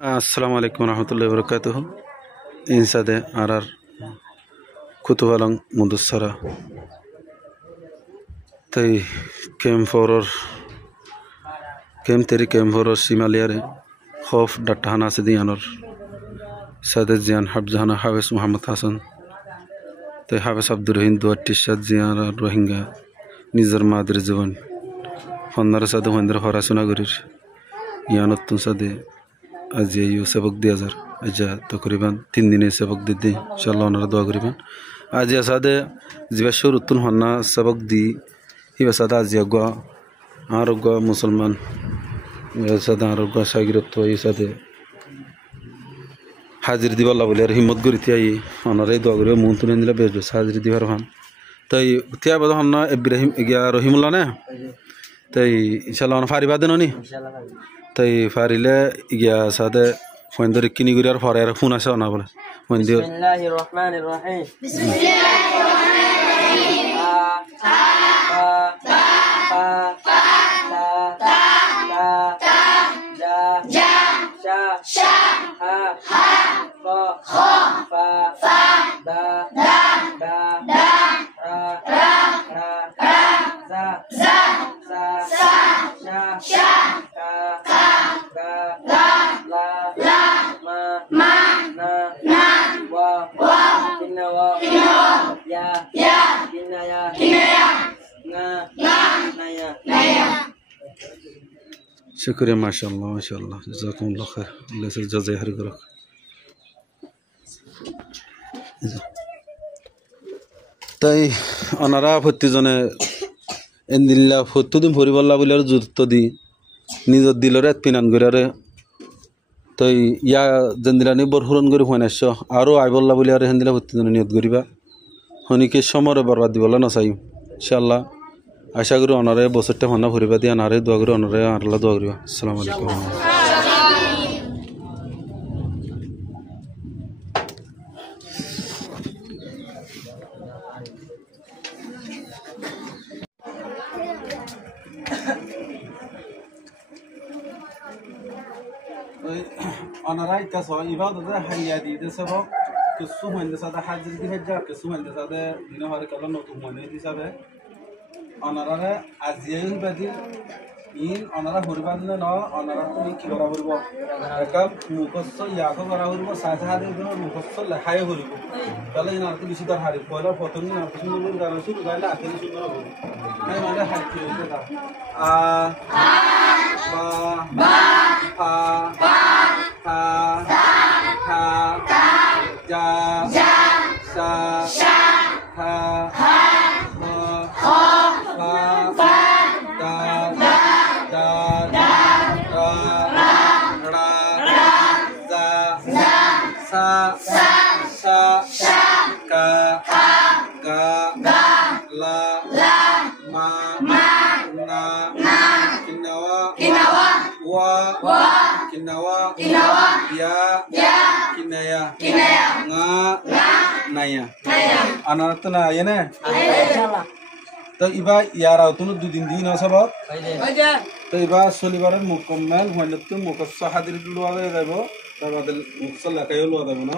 Assalamu alaikum warahmatullahi wabarakatuh. Insade arar kutubalang mudussara. Tai kem teri kem foror simaliare khof dattahana sidiyanor Sadet Zian Habjahana Hafiz Muhammad Hassan tai Hafiz Abdur Rahim Duatishad Zian Rohingya Nizar Madri Zivan Honnar Sadu Hendra Horasuna Gurir Yanotun Sade Aziyu Sabak Diazar Aja Tokriban Tindine Sabak Didi Inshallah Honor Dua Guriban Aja Sade Zivashur Utun Honna Sabak Di Hivasada Aziagua Arugua Musulman Sada Arugua Sagirotto Isade Hazir Divala Buller Himot Guritiai Honore Dogre Muntun in the Bezos Hazir Divarhan Tai Tiabadana Ibrahim Egia Rohimulana Tai Inshallah Faribadanoni Tai Farile Igia Sade when the Kiniguria for Funasana when the Bismillahirrahmanirrahim. Shukriya mashallah jazakumullah khair Allah se jazaa khair karak tai anara photti jone endilla phottu dum phori balla bolar jurto di nijor dilore pinan gorare tai ya jendilani borhuron gori hoinasho aro ai bolla bolare hendila photti jone niyat goriba honike somore barbat di bolla na sai inshallah আশা করি অনারে বছরটা হন্না ভরিবা দিয়ে আনারে দোয়া করি অনারে আল্লাহ দোয়া করিবা আসসালামু আলাইকুম অনারা ইতাস ইবাদত হাইয়া দি দেসব কিছু হইন্দে সাদা হাজির দি হজ্জা কিছু হইন্দে সাদা দিন হরে কল নতুন মনে হিসাবে অনারা আজিয়াই বাদি ইন অনারা হরিবাদ না অনারা তুমি কি করা হরিব একা মুখস্থ ইয়াক করা হরিব সাথে হাতে মুখস্থ লেখাই হরিব তাহলে ইনার তো বেশি দর হারি পয়লা প্রথম দিন আর কিছু নতুন গান শুরু গাইলে আখেরি সুন্দর হবে নাই মানে হাইতে হইছে তা আ বা আ হা হা যা সা হা Anak na ya ne? To iba yara tu nu dudin di na sabab. To iba solibaran mukammal hoinat tu mukassah hadir dulu ada debo. Tabadil mukassah lakayo lu ada mana?